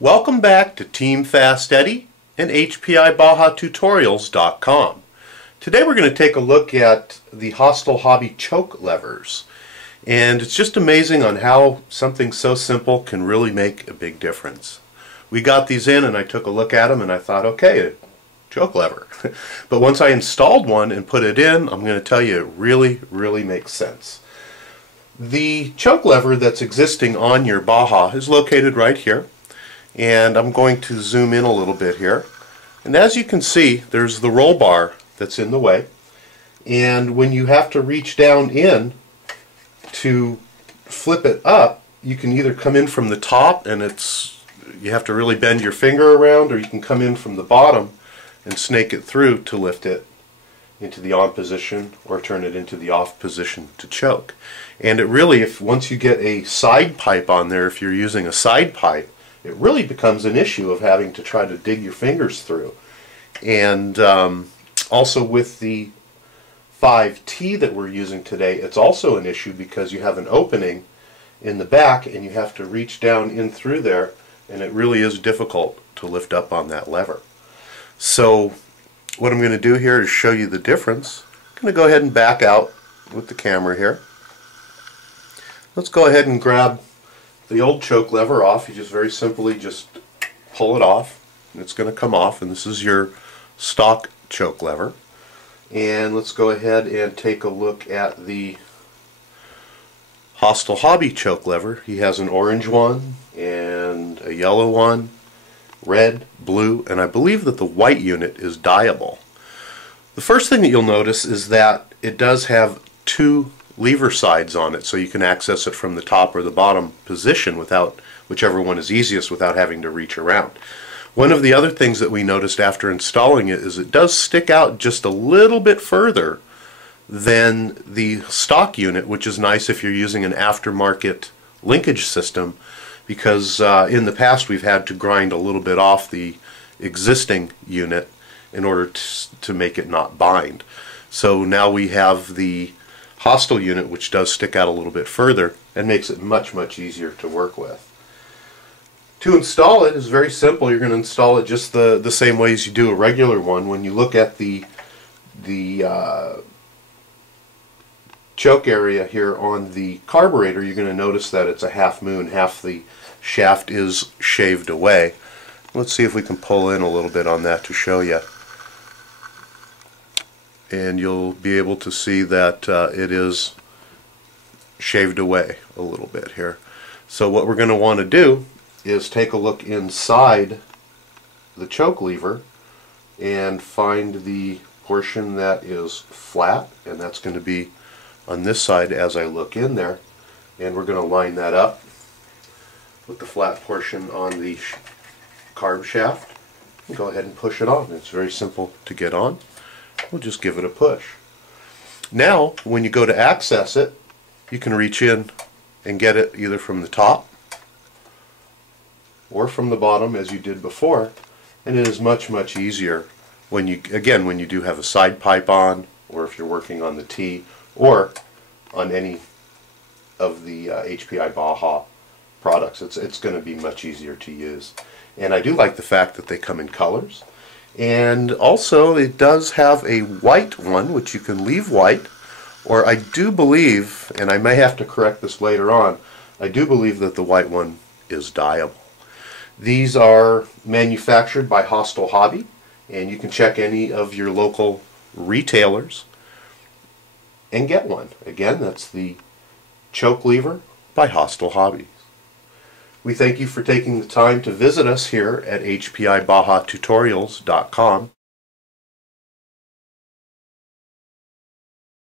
Welcome back to Team FastEddy and HPIBajaTutorials.com. Today we're going to take a look at the Hostile Hobby choke levers. And it's just amazing on how something so simple can really make a big difference. We got these in and I took a look at them and I thought, okay, choke lever. But once I installed one and put it in, I'm going to tell you it really makes sense. The choke lever that's existing on your Baja is located right here. And I'm going to zoom in a little bit here. And as you can see, there's the roll bar that's in the way. And when you have to reach down in to flip it up, you can either come in from the top and you have to really bend your finger around, or you can come in from the bottom and snake it through to lift it into the on position or turn it into the off position to choke. And it really, once you get a side pipe on there, if you're using a side pipe, it really becomes an issue of having to try to dig your fingers through. And also with the 5T that we're using today, it's also an issue because you have an opening in the back and you have to reach down in through there, and it really is difficult to lift up on that lever. So what I'm going to do here is show you the difference. I'm going to go ahead and back out with the camera here. Let's go ahead and grab the old choke lever off. You just very simply just pull it off and it's going to come off, and this is your stock choke lever. And let's go ahead and take a look at the Hostile Hobby choke lever. He has an orange one and a yellow one, red, blue, and I believe that the white unit is dyeable. The first thing that you'll notice is that it does have two lever sides on it, so you can access it from the top or the bottom position, without whichever one is easiest, without having to reach around. One of the other things that we noticed after installing it is it does stick out just a little bit further than the stock unit, which is nice if you're using an aftermarket linkage system, because in the past we've had to grind a little bit off the existing unit in order to make it not bind. So now we have the Hostile unit, which does stick out a little bit further and makes it much easier to work with. To install it is very simple. You're going to install it just the same way as you do a regular one. When you look at the choke area here on the carburetor, you're going to notice that it's a half moon. Half the shaft is shaved away. Let's see if we can pull in a little bit on that to show you. And you'll be able to see that it is shaved away a little bit here. So what we're going to want to do is take a look inside the choke lever and find the portion that is flat, and that's going to be on this side as I look in there, and we're going to line that up with the flat portion on the carb shaft. Go ahead and push it on. It's very simple to get on. We'll just give it a push. Now when you go to access it, you can reach in and get it either from the top or from the bottom as you did before, and it is much easier when you do have a side pipe on, or if you're working on the T, or on any of the HPI Baja products. It's going to be much easier to use. And I do like the fact that they come in colors. And also it does have a white one, which you can leave white, or I do believe, and I may have to correct this later on, I do believe that the white one is dyeable. These are manufactured by Hostile Hobby, and you can check any of your local retailers and get one. Again, that's the choke lever by Hostile Hobby. We thank you for taking the time to visit us here at HPIBajaTutorials.com.